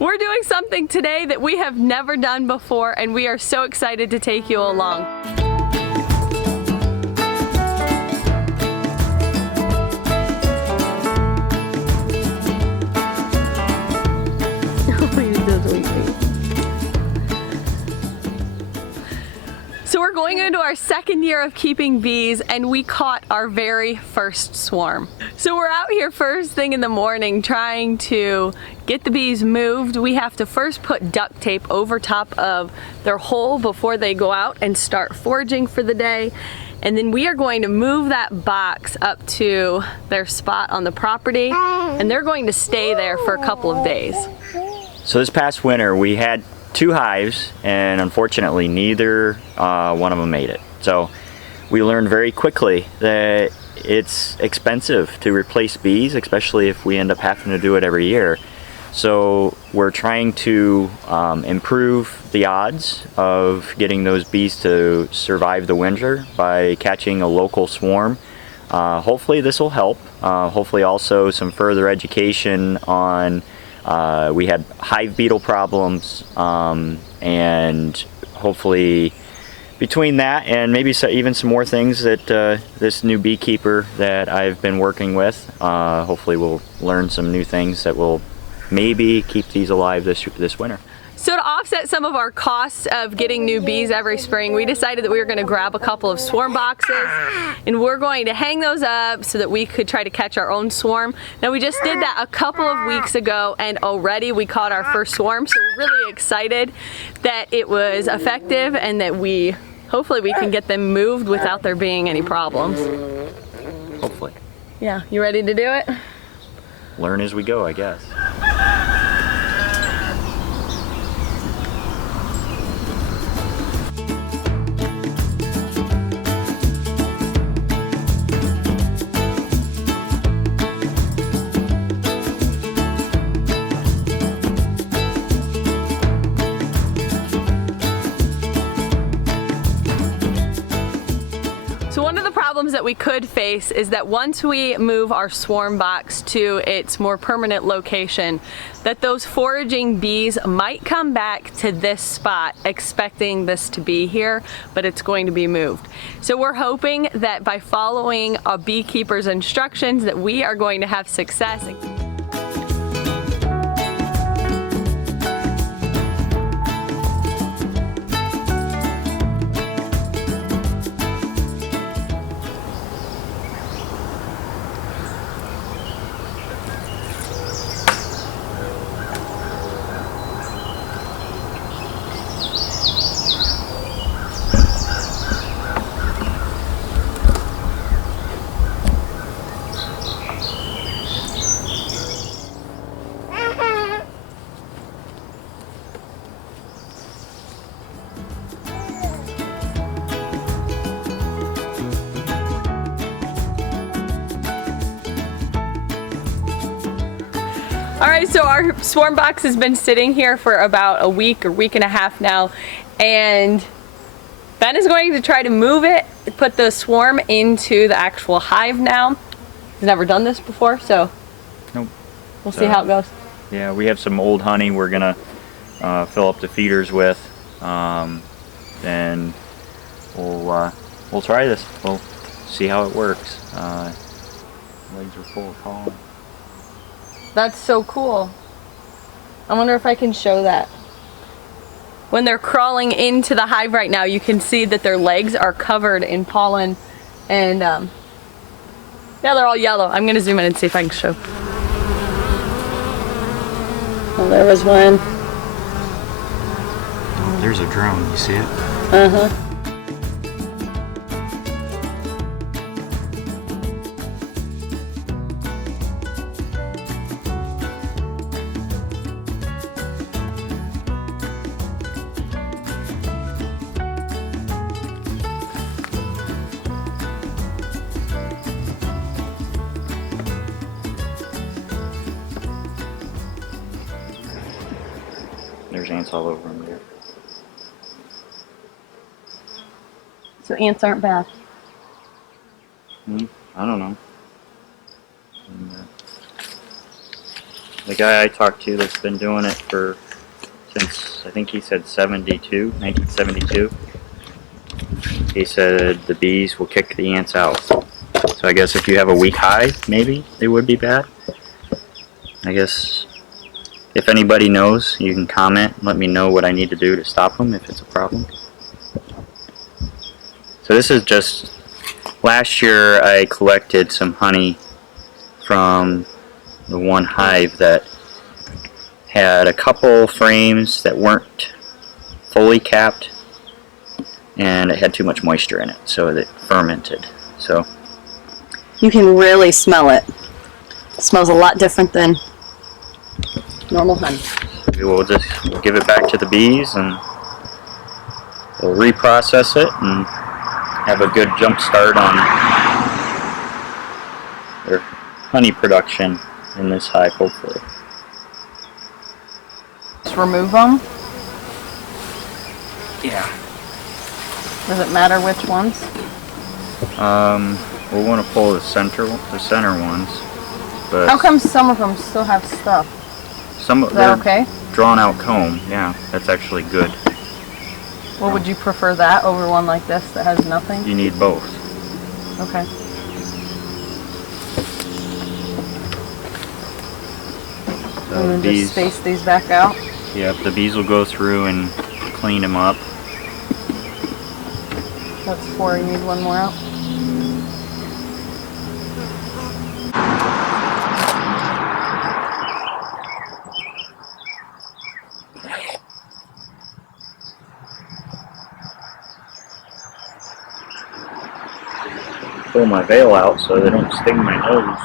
We're doing something today that we have never done before, and we are so excited to take you along. So we're going into our second year of keeping bees, and we caught our very first swarm. So we're out here first thing in the morning trying to get the bees moved. We have to first put duct tape over top of their hole before they go out and start foraging for the day. And then we are going to move that box up to their spot on the property, and they're going to stay there for a couple of days. So this past winter we had 2 hives, and unfortunately neither one of them made it. So we learned very quickly that it's expensive to replace bees, especially if we end up having to do it every year. So we're trying to improve the odds of getting those bees to survive the winter by catching a local swarm. Hopefully this will help. Hopefully also some further education on we had hive beetle problems, and hopefully between that and maybe even some more things that this new beekeeper that I've been working with, hopefully we'll learn some new things that will maybe keep these alive this winter. So to offset some of our costs of getting new bees every spring, we decided that we were going to grab a couple of swarm boxes, and we're going to hang those up so that we could try to catch our own swarm. Now we just did that a couple of weeks ago, and already we caught our first swarm, so we're really excited that it was effective and that hopefully we can get them moved without there being any problems. Hopefully. Yeah, you ready to do it? Learn as we go, I guess. So one of the problems that we could face is that once we move our swarm box to its more permanent location, that those foraging bees might come back to this spot expecting this to be here, but it's going to be moved. So we're hoping that by following a beekeeper's instructions that we are going to have success. Alright, so our swarm box has been sitting here for about a week or week and a half now, and Ben is going to try to move it, put the swarm into the actual hive now. He's never done this before, so nope. We'll see how it goes. Yeah, we have some old honey we're gonna fill up the feeders with, and we'll try this. We'll see how it works. Legs are full of pollen. That's so cool. I wonder if I can show that. When they're crawling into the hive right now, you can see that their legs are covered in pollen, and yeah, they're all yellow. I'm gonna zoom in and see if I can show. Oh, there was one. Oh, there's a drone, you see it? Uh-huh. There's ants all over them there. So ants aren't bad. I don't know. the guy I talked to that's been doing it since, I think he said 1972. He said the bees will kick the ants out. So I guess if you have a weak hive, maybe they would be bad. I guess if anybody knows, you can comment and let me know what I need to do to stop them if it's a problem. So this is just, last year I collected some honey from the one hive that had a couple frames that weren't fully capped, and it had too much moisture in it, so it fermented. So you can really smell it. It smells a lot different than normal honey. we will just give it back to the bees and we'll reprocess it and have a good jump start on their honey production in this hive, hopefully. Just remove them? Yeah. Does it matter which ones? We'll want to pull the center ones. But How come some of them still have stuff? Is that okay? Drawn out comb, yeah, that's actually good. Well, would you prefer that over one like this that has nothing? You need both. Okay. And then just space these back out? Yep, the bees will go through and clean them up. That's 4, you need one more out? Pull my veil out so they don't sting my nose.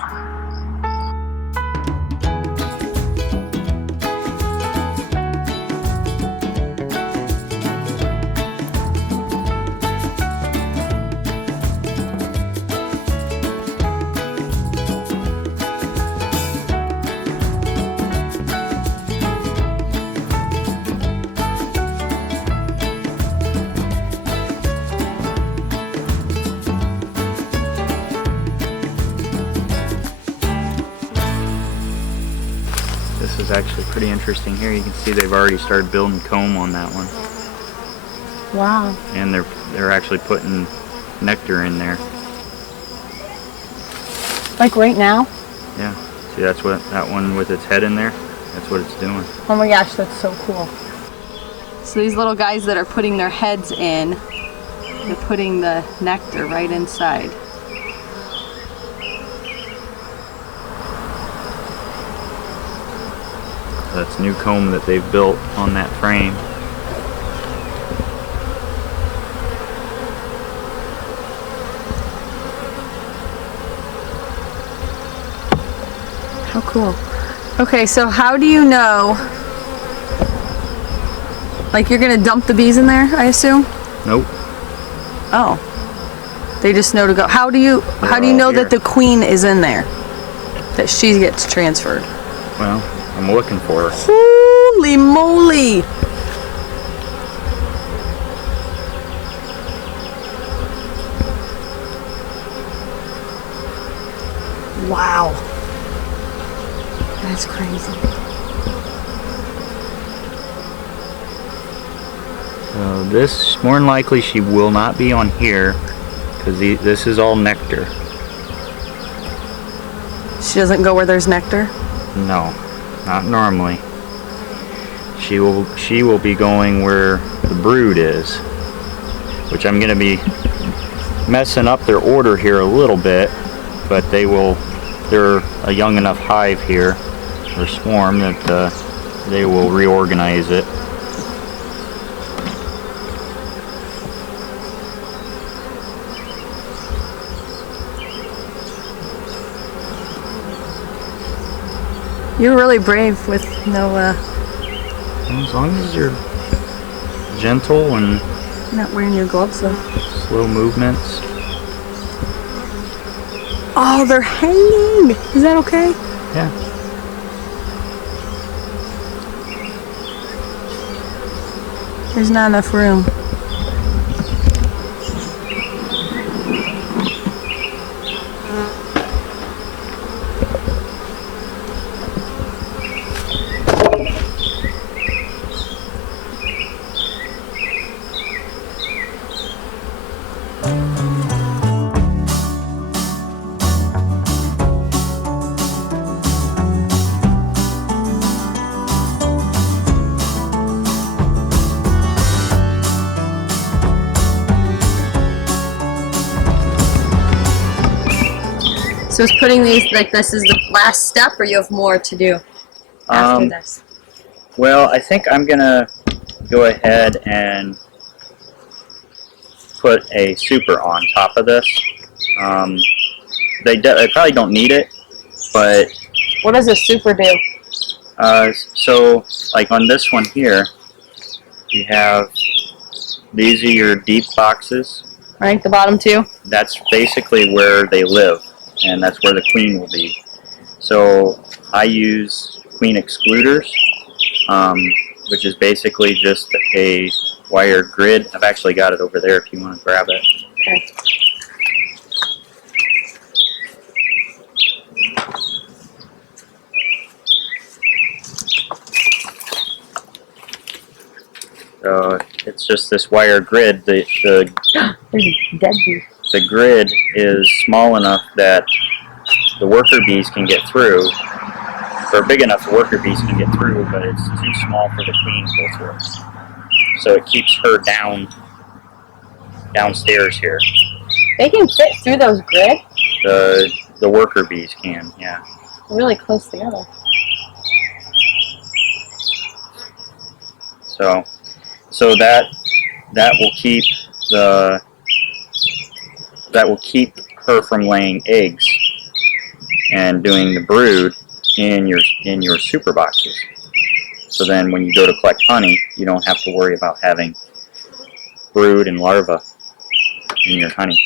This is actually pretty interesting here. You can see they've already started building comb on that one. Wow. And they're actually putting nectar in there. Like right now? Yeah. See, that's what that one with its head in there. That's what it's doing. Oh my gosh, that's so cool. So these little guys that are putting their heads in, they're putting the nectar right inside. That's new comb that they've built on that frame. How cool. Okay, so how do you know, like you're gonna dump the bees in there, I assume? Nope. Oh. They just know to go. How do you know that the queen is in there? That she gets transferred? Well, I'm looking for her. Holy moly! Wow. That's crazy. This, more than likely, she will not be on here because this is all nectar. She doesn't go where there's nectar? No, not normally. She will be going where the brood is, which I'm going to be messing up their order here a little bit, but they're a young enough hive here, or swarm, that they will reorganize it. You're really brave with no, As long as you're gentle and not wearing your gloves though. slow movements. Oh, they're hanging! Is that okay? Yeah. There's not enough room. So is putting these, like, this is the last step, or you have more to do after this? Well, I think I'm gonna go ahead and put a super on top of this. They probably don't need it, but What does a super do? so like on this one here, you have, these are your deep boxes. Right, the bottom two? That's basically where they live, and that's where the queen will be. So I use queen excluders, which is basically just a wire grid. I've actually got it over there if you want to grab it. Okay. So it's just this wire grid. There's a dead bee. The grid is small enough that the worker bees can get through, or big enough the worker bees can get through, but it's too small for the queen to go through. So it keeps her downstairs here. They can fit through those grid? The worker bees can, yeah. Really close together. So that will keep her from laying eggs and doing the brood in your super boxes. So then when you go to collect honey, you don't have to worry about having brood and larvae in your honey.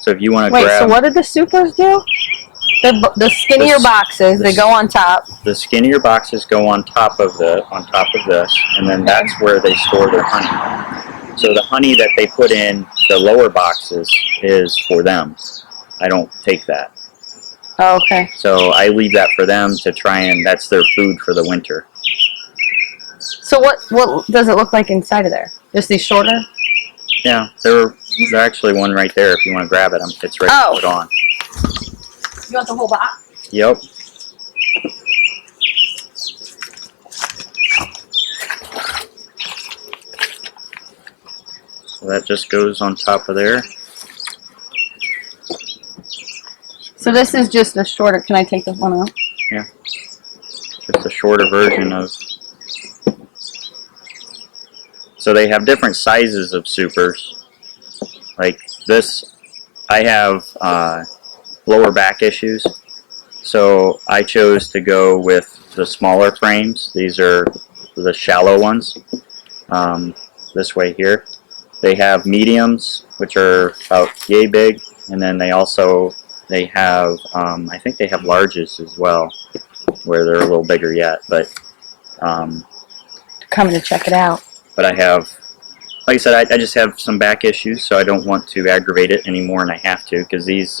So if you want to grab... Wait, so what did the supers do? The skinnier boxes, they go on top. The skinnier boxes go on top of this, and then that's where they store their honey. So the honey that they put in the lower boxes is for them. I don't take that. Oh, okay. So I leave that for them to try, and that's their food for the winter. So what does it look like inside of there? Just these shorter? Yeah, there's actually one right there if you want to grab it. It's ready to put on. You want the whole box? Yep. So that just goes on top of there. So this is just a shorter. Can I take this one out? Yeah. Just a shorter version of... So they have different sizes of supers. Like this, I have lower back issues, so I chose to go with the smaller frames. These are the shallow ones, this way here. They have mediums, which are about yay big, and then they have, I think they have larges as well, where they're a little bigger yet, but coming to check it out. But I have, like I said, I just have some back issues, so I don't want to aggravate it anymore, and I have to, because these,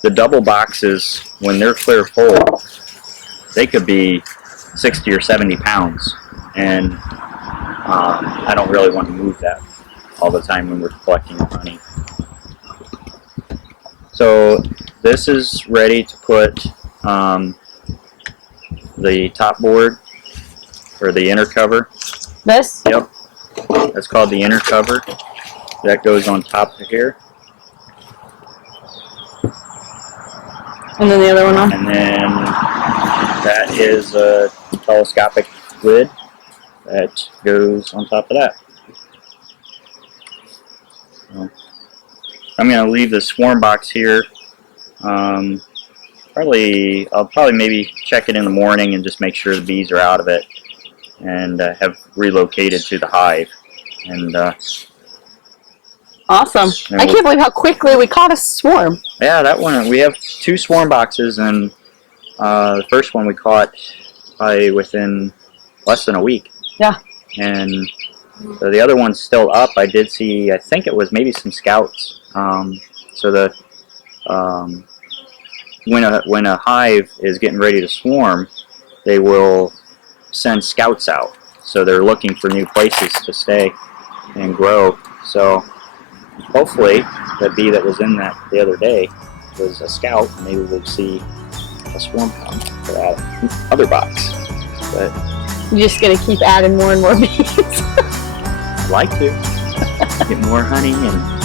the double boxes, when they're clear full, they could be 60 or 70 pounds, and I don't really want to move that all the time when we're collecting honey. So this is ready to put the top board, or the inner cover. This? Yep. That's called the inner cover. That goes on top of here. And then the other one on? And then that is a telescopic lid that goes on top of that. So I'm going to leave the swarm box here. I'll probably maybe check it in the morning and just make sure the bees are out of it, and have relocated to the hive. And awesome. I can't believe how quickly we caught a swarm. Yeah, that one, we have 2 swarm boxes, and the first one we caught probably within less than a week. Yeah. And so the other one's still up. I did see, I think it was maybe some scouts. So the when a hive is getting ready to swarm, they will send scouts out. So they're looking for new places to stay and grow. So hopefully the bee that was in that the other day was a scout. Maybe we'll see a swarm come to that other box. But you're just gonna keep adding more and more bees. I'd like to get more honey and